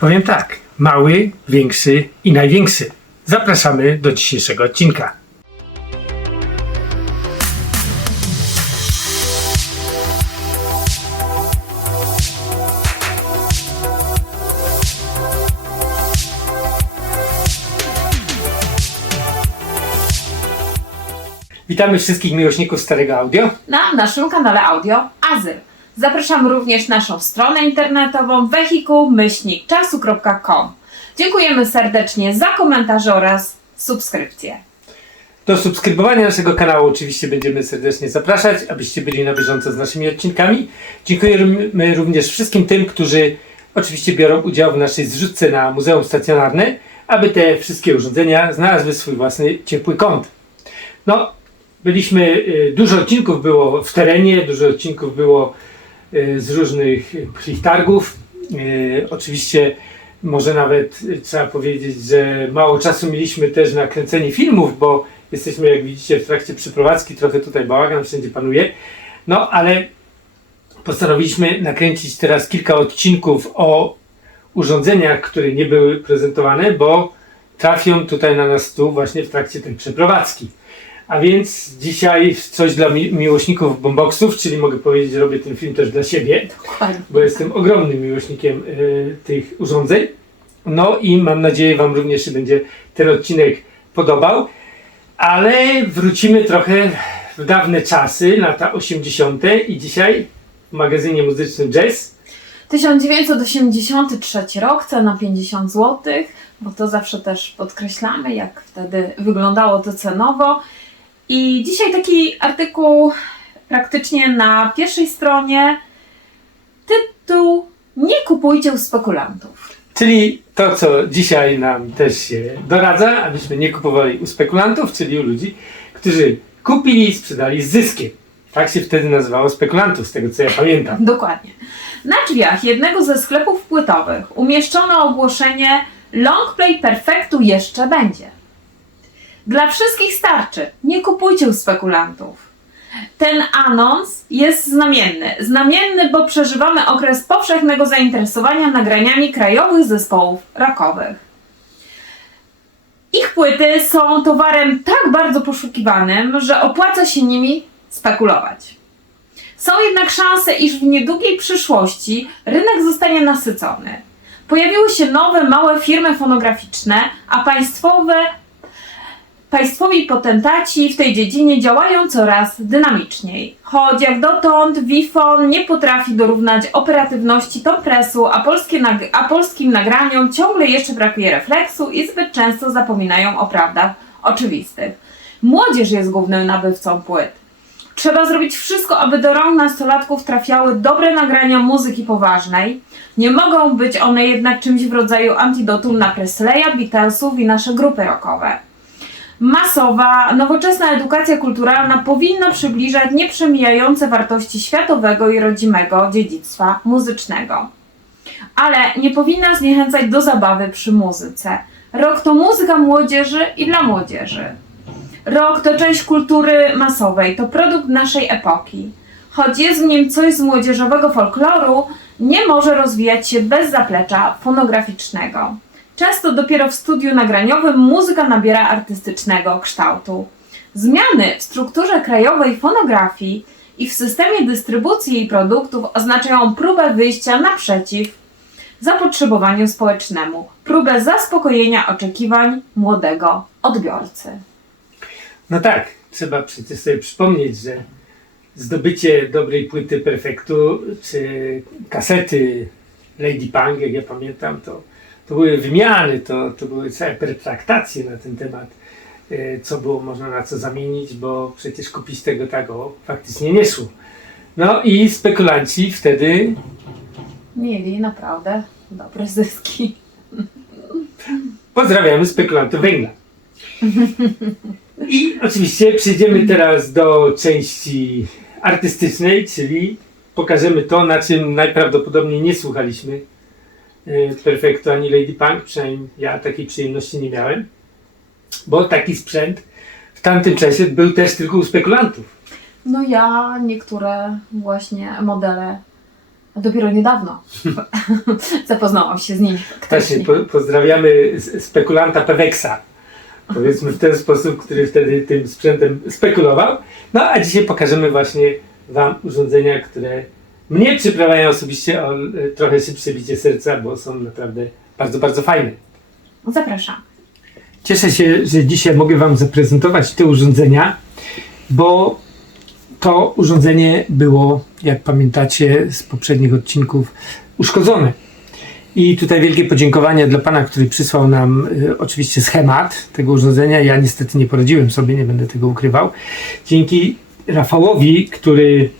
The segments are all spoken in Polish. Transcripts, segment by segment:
Powiem tak, mały, większy i największy. Zapraszamy do dzisiejszego odcinka. Witamy wszystkich miłośników Starego Audio. na naszym kanale audio Azyl. Zapraszam również naszą stronę internetową wehikuł-czasu.com. Dziękujemy serdecznie za komentarze oraz subskrypcje. Do subskrybowania naszego kanału oczywiście będziemy serdecznie zapraszać, abyście byli na bieżąco z naszymi odcinkami. Dziękujemy również wszystkim tym, którzy oczywiście biorą udział w naszej zrzutce na Muzeum Stacjonarne, aby te wszystkie urządzenia znalazły swój własny ciepły kąt. No, byliśmy, y, dużo odcinków było w terenie, dużo odcinków było z różnych y, plich targów. Y, Oczywiście może nawet trzeba powiedzieć, że mało czasu mieliśmy też na kręcenie filmów, bo jesteśmy, jak widzicie, w trakcie przeprowadzki, trochę tutaj bałagan wszędzie panuje. No, ale postanowiliśmy nakręcić teraz kilka odcinków o urządzeniach, które nie były prezentowane, bo trafią tutaj na nas tu właśnie w trakcie tej przeprowadzki. A więc dzisiaj coś dla mi- miłośników boomboxów, czyli mogę powiedzieć, że robię ten film też dla siebie Dokładnie. bo jestem ogromnym miłośnikiem y, tych urządzeń. No i mam nadzieję, Wam również się będzie ten odcinek podobał. Ale wrócimy trochę w dawne czasy, lata 80. i dzisiaj w magazynie muzycznym Jazz 1983 rok, cena 50 zł, bo to zawsze też podkreślamy, jak wtedy wyglądało to cenowo. I dzisiaj taki artykuł praktycznie na pierwszej stronie. Tytuł Nie kupujcie u spekulantów. Czyli to, co dzisiaj nam też się doradza, abyśmy nie kupowali u spekulantów, czyli u ludzi, którzy kupili i sprzedali z zyskiem. Tak się wtedy nazywało spekulantów, z tego co ja pamiętam. Dokładnie. Na drzwiach jednego ze sklepów płytowych umieszczono ogłoszenie Longplay Perfektu jeszcze będzie. Dla wszystkich starczy. Nie kupujcie u spekulantów. Ten anons jest znamienny. Znamienny, bo przeżywamy okres powszechnego zainteresowania nagraniami krajowych zespołów rockowych. Ich płyty są towarem tak bardzo poszukiwanym, że opłaca się nimi spekulować. Są jednak szanse, iż w niedługiej przyszłości rynek zostanie nasycony. Pojawiły się nowe, małe firmy fonograficzne, a państwowe, państwowi potentaci w tej dziedzinie działają coraz dynamiczniej. Choć jak dotąd Wifon nie potrafi dorównać operatywności Tompressu, a, nag- a polskim nagraniom ciągle jeszcze brakuje refleksu i zbyt często zapominają o prawdach oczywistych. Młodzież jest głównym nabywcą płyt. Trzeba zrobić wszystko, aby do rąk nastolatków trafiały dobre nagrania muzyki poważnej. Nie mogą być one jednak czymś w rodzaju antidotum na Presleya, Beatlesów i nasze grupy rockowe. Masowa, nowoczesna edukacja kulturalna powinna przybliżać nieprzemijające wartości światowego i rodzimego dziedzictwa muzycznego. Ale nie powinna zniechęcać do zabawy przy muzyce. Rok to muzyka młodzieży i dla młodzieży. Rok to część kultury masowej, to produkt naszej epoki. Choć jest w nim coś z młodzieżowego folkloru, nie może rozwijać się bez zaplecza fonograficznego. Często dopiero w studiu nagraniowym muzyka nabiera artystycznego kształtu. Zmiany w strukturze krajowej fonografii i w systemie dystrybucji jej produktów oznaczają próbę wyjścia naprzeciw zapotrzebowaniu społecznemu, próbę zaspokojenia oczekiwań młodego odbiorcy. No tak, trzeba przecież sobie przypomnieć, że zdobycie dobrej płyty Perfektu, czy kasety Lady Punk, jak ja pamiętam, to, to były wymiany, to, to były całe pertraktacje na ten temat, e, co było można na co zamienić, bo przecież kupić tego tak o, faktycznie nie szło. No i spekulanci wtedy Mieli naprawdę dobre zyski. Pozdrawiamy spekulantów węgla. I oczywiście przejdziemy teraz do części artystycznej, czyli pokażemy to, na czym najprawdopodobniej nie słuchaliśmy Perfecto ani Lady Punk, przynajmniej ja takiej przyjemności nie miałem, bo taki sprzęt w tamtym czasie był też tylko u spekulantów. No ja niektóre właśnie modele Dopiero niedawno zapoznałam się z nimi Właśnie po, pozdrawiamy spekulanta Peweksa. Powiedzmy w ten sposób, który wtedy tym sprzętem spekulował. No a dzisiaj pokażemy właśnie Wam urządzenia, które mnie przyprawiają osobiście o e, trochę szybsze bicie serca, bo są naprawdę bardzo, bardzo fajne. Zapraszam. Cieszę się, że dzisiaj mogę Wam zaprezentować te urządzenia, bo to urządzenie było, jak pamiętacie z poprzednich odcinków, uszkodzone. I tutaj wielkie podziękowania dla Pana, który przysłał nam y, oczywiście schemat tego urządzenia. Ja niestety nie poradziłem sobie, nie będę tego ukrywał. Dzięki Rafałowi, który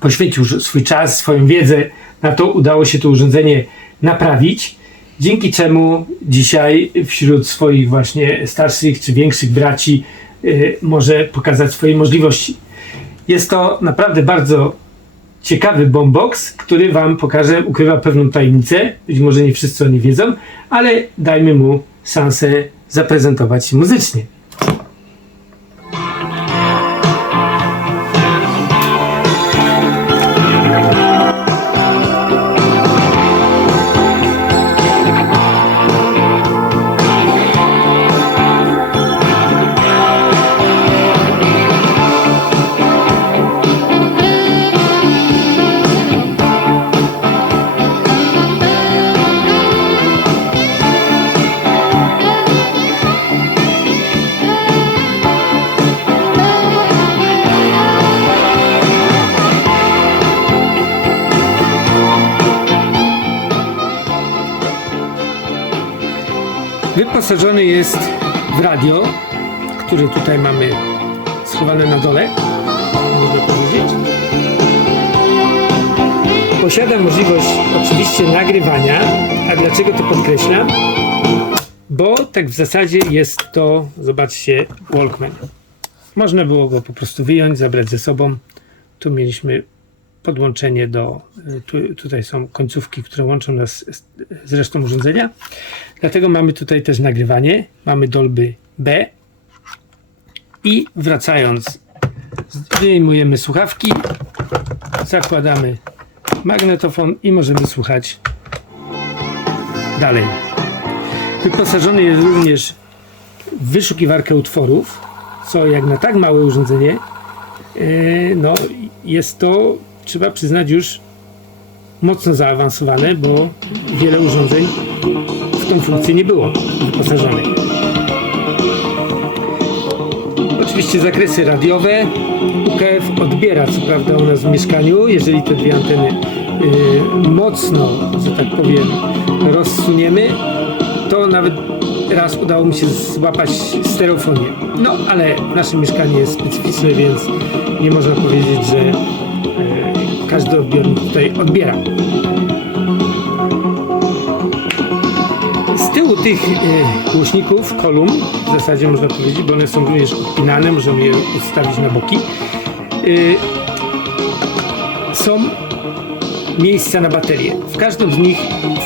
poświęcił swój czas, swoją wiedzę na to, udało się to urządzenie naprawić. Dzięki czemu dzisiaj wśród swoich właśnie starszych czy większych braci y, może pokazać swoje możliwości. Jest to naprawdę bardzo ciekawy boombox, który Wam pokaże, ukrywa pewną tajemnicę. Być może nie wszyscy o niej wiedzą, ale dajmy mu szansę zaprezentować się muzycznie. Wyposażony jest w radio, które tutaj mamy schowane na dole. Można powiedzieć. Posiada możliwość oczywiście nagrywania, a dlaczego to podkreślam? Bo tak w zasadzie jest to, zobaczcie, Walkman. Można było go po prostu wyjąć, zabrać ze sobą. Tu mieliśmy podłączenie do, y, tu, tutaj są końcówki, które łączą nas z, z resztą urządzenia. Dlatego mamy tutaj też nagrywanie. Mamy Dolby B. I wracając, wyjmujemy słuchawki, zakładamy magnetofon i możemy słuchać dalej. Wyposażony jest również w wyszukiwarkę utworów, co jak na tak małe urządzenie, yy, no jest to, trzeba przyznać, już mocno zaawansowane, bo wiele urządzeń w tą funkcję nie było wyposażonych. Oczywiście zakresy radiowe. UKF odbiera co prawda u nas w mieszkaniu, jeżeli te dwie anteny y, mocno, że tak powiem, rozsuniemy, to nawet raz udało mi się złapać stereofonię. No, ale nasze mieszkanie jest specyficzne, więc nie można powiedzieć, że każdy odbiornik tutaj odbiera. Z tyłu tych e, głośników, kolumn, w zasadzie można powiedzieć, bo one są również odpinane, możemy je ustawić na boki, e, są miejsca na baterie. W każdą z nich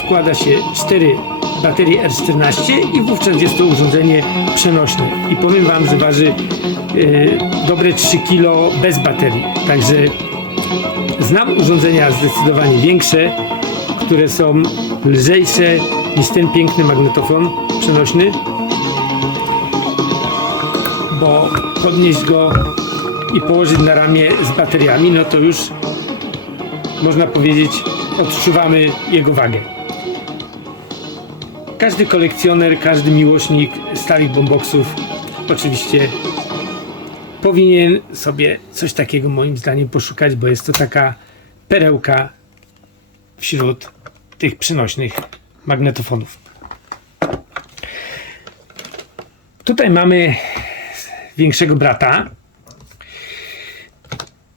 wkłada się cztery baterie R14 i wówczas jest to urządzenie przenośne. I powiem Wam, że waży e, dobre 3 kg bez baterii. Także znam urządzenia zdecydowanie większe, które są lżejsze niż ten piękny magnetofon przenośny, bo podnieść go i położyć na ramię z bateriami, no to już można powiedzieć odczuwamy jego wagę. Każdy kolekcjoner, każdy miłośnik starych boomboxów oczywiście powinien sobie coś takiego moim zdaniem poszukać, bo jest to taka perełka wśród tych przynośnych magnetofonów. Tutaj mamy większego brata.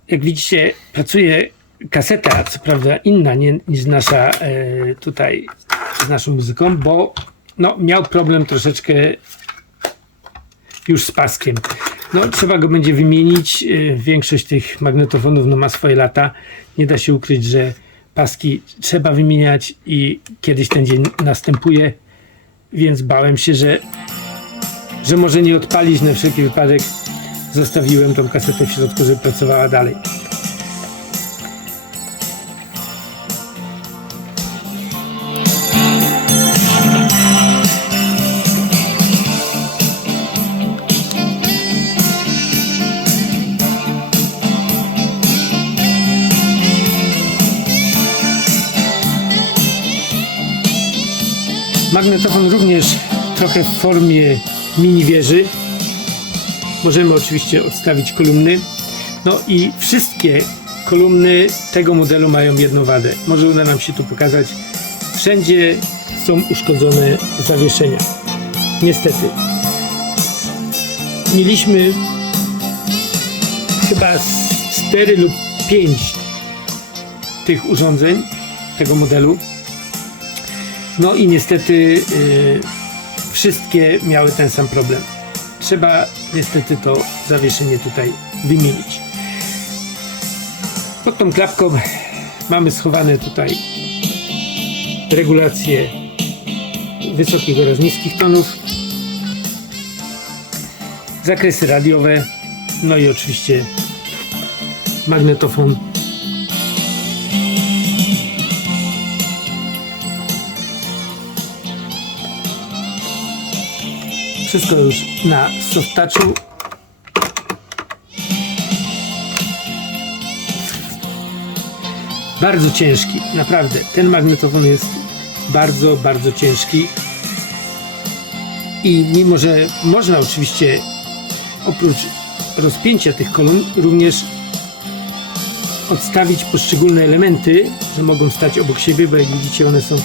Jak widzicie, pracuje kaseta, co prawda inna nie, niż nasza e, tutaj z naszą muzyką, bo no, miał problem troszeczkę już z paskiem. No, trzeba go będzie wymienić. E, Większość tych magnetofonów no, ma swoje lata. Nie da się ukryć, że paski trzeba wymieniać i kiedyś ten dzień następuje, więc bałem się, że, że może nie odpalić na wszelki wypadek. Zostawiłem tą kasetę w środku, żeby pracowała dalej. Magnetofon również trochę w formie mini wieży. Możemy oczywiście odstawić kolumny. No i wszystkie kolumny tego modelu mają jedną wadę. Może uda nam się tu pokazać. Wszędzie są uszkodzone zawieszenia. Niestety. Mieliśmy chyba 4 lub 5 tych urządzeń tego modelu. No i niestety y, wszystkie miały ten sam problem. Trzeba niestety to zawieszenie tutaj wymienić. Pod tą klapką mamy schowane tutaj regulacje wysokich oraz niskich tonów, zakresy radiowe, no i oczywiście magnetofon Wszystko już na soft touchu. Bardzo ciężki, naprawdę. Ten magnetofon jest bardzo, bardzo ciężki. I mimo, że można oczywiście oprócz rozpięcia tych kolumn również odstawić poszczególne elementy, że mogą stać obok siebie, bo jak widzicie one są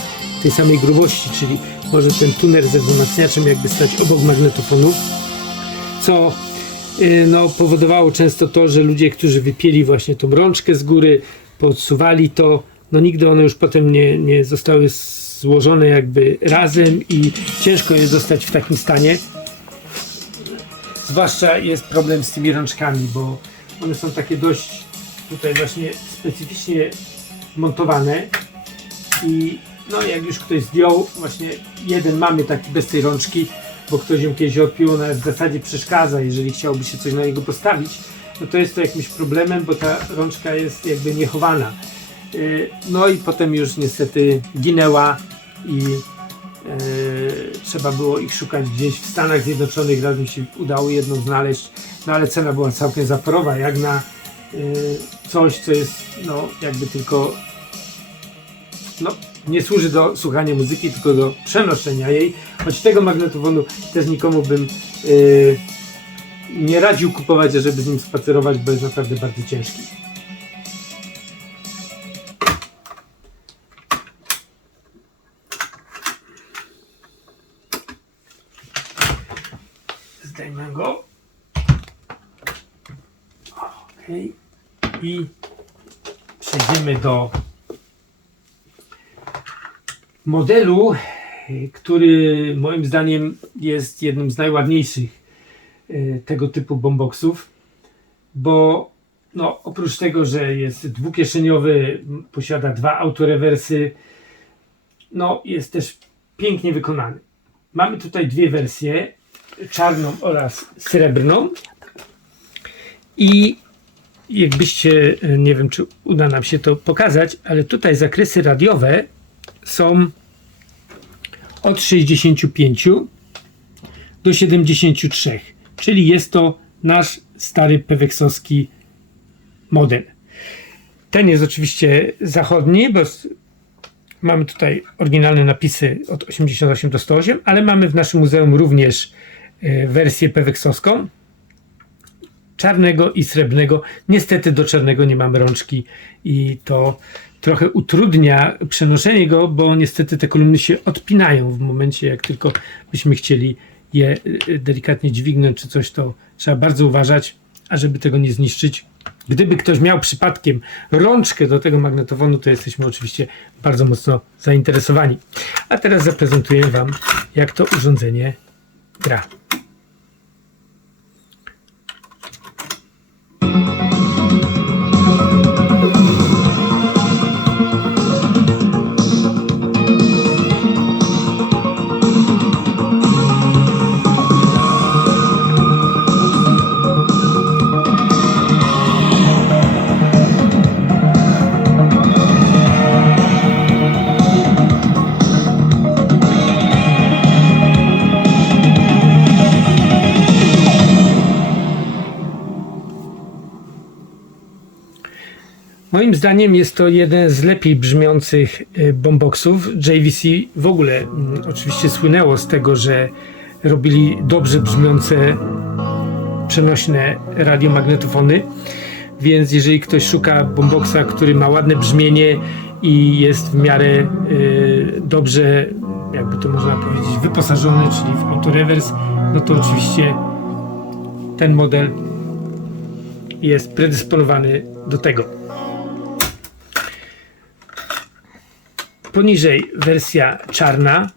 tej samej grubości, czyli może ten tuner ze wzmacniaczem jakby stać obok magnetofonu, co y, no, powodowało często to, że ludzie, którzy wypieli właśnie tą rączkę z góry, podsuwali to, no nigdy one już potem nie, nie zostały złożone jakby razem i ciężko je dostać w takim stanie. Zwłaszcza jest problem z tymi rączkami, bo one są takie dość tutaj właśnie specyficznie montowane i no jak już ktoś zdjął, właśnie jeden mamy taki bez tej rączki, bo ktoś ją kiedyś odpił, ona w zasadzie przeszkadza, jeżeli chciałby się coś na niego postawić, no to jest to jakimś problemem, bo ta rączka jest jakby niechowana. Yy, No i potem już niestety ginęła i yy, trzeba było ich szukać gdzieś w Stanach Zjednoczonych, raz mi się udało jedną znaleźć, no ale cena była całkiem zaporowa, jak na yy, coś, co jest no jakby tylko nie służy do słuchania muzyki, tylko do przenoszenia jej. Choć tego magnetofonu też nikomu bym yy, nie radził kupować, żeby z nim spacerować, bo jest naprawdę bardzo ciężki. Zdejmę go. Okej. I przejdziemy do modelu, który moim zdaniem jest jednym z najładniejszych y, tego typu boomboxów, bo no, oprócz tego, że jest dwukieszeniowy, posiada dwa autorewersy, no jest też pięknie wykonany. Mamy tutaj dwie wersje, czarną oraz srebrną i jakbyście, y, nie wiem czy uda nam się to pokazać, ale tutaj zakresy radiowe są od 65 do 73, czyli jest to nasz stary peweksowski model. Ten jest oczywiście zachodni, bo mamy tutaj oryginalne napisy od 88 do 108, ale mamy w naszym muzeum również e, wersję peweksowską czarnego i srebrnego. Niestety do czarnego nie mamy rączki i to trochę utrudnia przenoszenie go, bo niestety te kolumny się odpinają w momencie, jak tylko byśmy chcieli je y, delikatnie dźwignąć czy coś, to trzeba bardzo uważać, ażeby tego nie zniszczyć. Gdyby ktoś miał przypadkiem rączkę do tego magnetofonu, to jesteśmy oczywiście bardzo mocno zainteresowani. A teraz zaprezentuję Wam, jak to urządzenie gra. Moim zdaniem jest to jeden z lepiej brzmiących y, boomboxów. JVC w ogóle mm, oczywiście słynęło z tego, że robili dobrze brzmiące przenośne radiomagnetofony. Więc jeżeli ktoś szuka boomboxa, który ma ładne brzmienie i jest w miarę y, dobrze, jakby to można powiedzieć, wyposażony, czyli w autorewers, no to oczywiście ten model jest predysponowany do tego. Poniżej wersja czarna.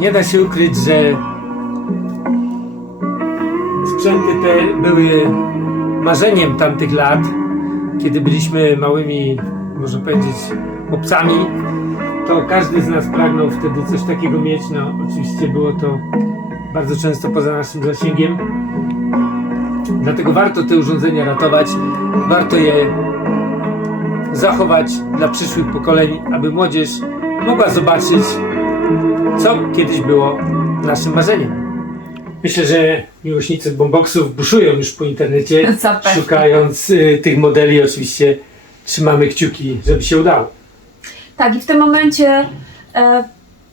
Nie da się ukryć, że sprzęty te były marzeniem tamtych lat, kiedy byliśmy małymi, można powiedzieć, chłopcami. To każdy z nas pragnął wtedy coś takiego mieć. No, oczywiście było to bardzo często poza naszym zasięgiem. Dlatego warto te urządzenia ratować, warto je zachować dla przyszłych pokoleń, aby młodzież mogła zobaczyć, co kiedyś było naszym marzeniem. Myślę, że miłośnicy boomboxów buszują już po internecie, Zapewne. szukając y, tych modeli. Oczywiście trzymamy kciuki, żeby się udało. Tak, i w tym momencie e,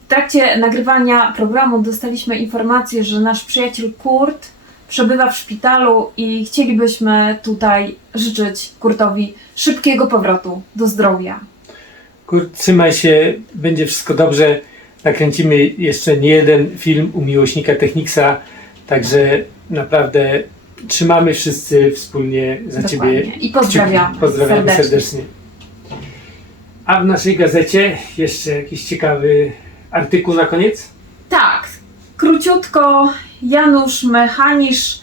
w trakcie nagrywania programu dostaliśmy informację, że nasz przyjaciel Kurt przebywa w szpitalu i chcielibyśmy tutaj życzyć Kurtowi szybkiego powrotu do zdrowia. Kurt, trzymaj się, będzie wszystko dobrze. Nakręcimy jeszcze nie jeden film u miłośnika Technicsa, także naprawdę trzymamy wszyscy wspólnie za Dokładnie. Ciebie I pozdrawiam kciuki. Pozdrawiamy serdecznie. serdecznie. A w naszej gazecie jeszcze jakiś ciekawy artykuł na koniec? Tak, króciutko Janusz Mechanisz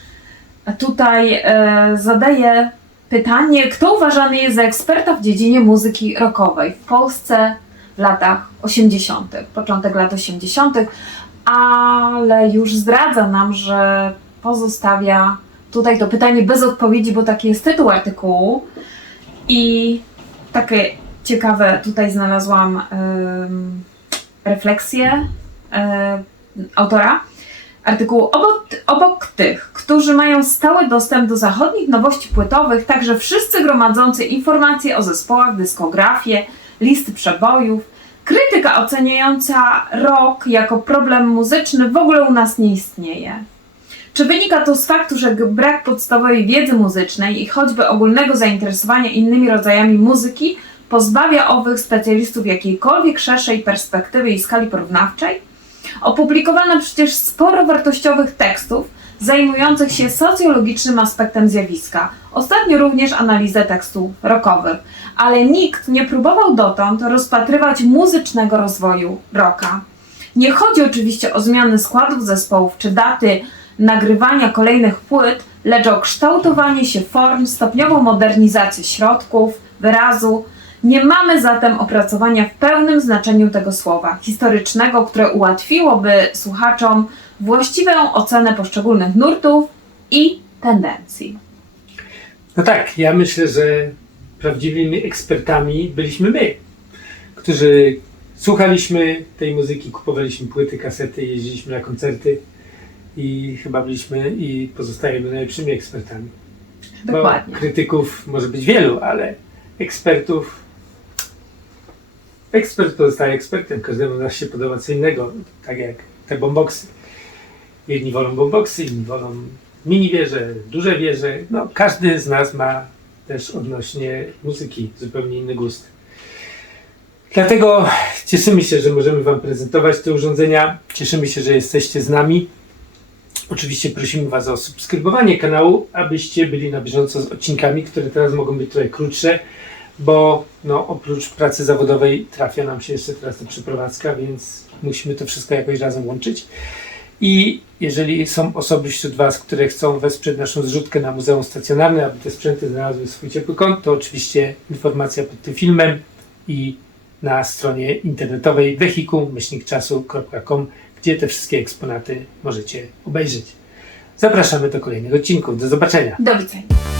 tutaj e, zadaje pytanie, kto uważany jest za eksperta w dziedzinie muzyki rockowej w Polsce latach 80., początek lat 80., ale już zdradza nam, że pozostawia tutaj to pytanie bez odpowiedzi, bo taki jest tytuł artykułu i takie ciekawe tutaj znalazłam em, refleksje autora artykułu. Obok, obok tych, którzy mają stały dostęp do zachodnich nowości płytowych, także wszyscy gromadzący informacje o zespołach, dyskografię, listy przebojów, krytyka oceniająca rock jako problem muzyczny w ogóle u nas nie istnieje. Czy wynika to z faktu, że brak podstawowej wiedzy muzycznej i choćby ogólnego zainteresowania innymi rodzajami muzyki pozbawia owych specjalistów jakiejkolwiek szerszej perspektywy i skali porównawczej? Opublikowano przecież sporo wartościowych tekstów zajmujących się socjologicznym aspektem zjawiska, ostatnio również analizę tekstów rockowych, ale nikt nie próbował dotąd rozpatrywać muzycznego rozwoju rocka. Nie chodzi oczywiście o zmiany składów zespołów czy daty nagrywania kolejnych płyt, lecz o kształtowanie się form, stopniową modernizację środków, wyrazu. Nie mamy zatem opracowania w pełnym znaczeniu tego słowa historycznego, które ułatwiłoby słuchaczom właściwą ocenę poszczególnych nurtów i tendencji. No tak, ja myślę, że prawdziwymi ekspertami byliśmy my, którzy słuchaliśmy tej muzyki, kupowaliśmy płyty, kasety, jeździliśmy na koncerty i chyba byliśmy i pozostajemy najlepszymi ekspertami. Dokładnie. Bo krytyków może być wielu, ale ekspertów. Ekspert pozostaje ekspertem. Każdemu z nas się podoba co innego. Tak jak te bomboksy. Jedni wolą bomboksy, inni wolą mini wieże, duże wieże. No, każdy z nas ma też odnośnie muzyki zupełnie inny gust. Dlatego cieszymy się, że możemy Wam prezentować te urządzenia. Cieszymy się, że jesteście z nami. Oczywiście prosimy Was o subskrybowanie kanału, abyście byli na bieżąco z odcinkami, które teraz mogą być trochę krótsze, bo no, oprócz pracy zawodowej trafia nam się jeszcze teraz ta przeprowadzka, więc musimy to wszystko jakoś razem łączyć. I jeżeli są osoby wśród Was, które chcą wesprzeć naszą zrzutkę na Muzeum Stacjonarne, aby te sprzęty znalazły swój ciepły kąt, to oczywiście informacja pod tym filmem i na stronie internetowej wehikuł-czasu.com, gdzie te wszystkie eksponaty możecie obejrzeć. Zapraszamy do kolejnych odcinków. Do zobaczenia. Do widzenia.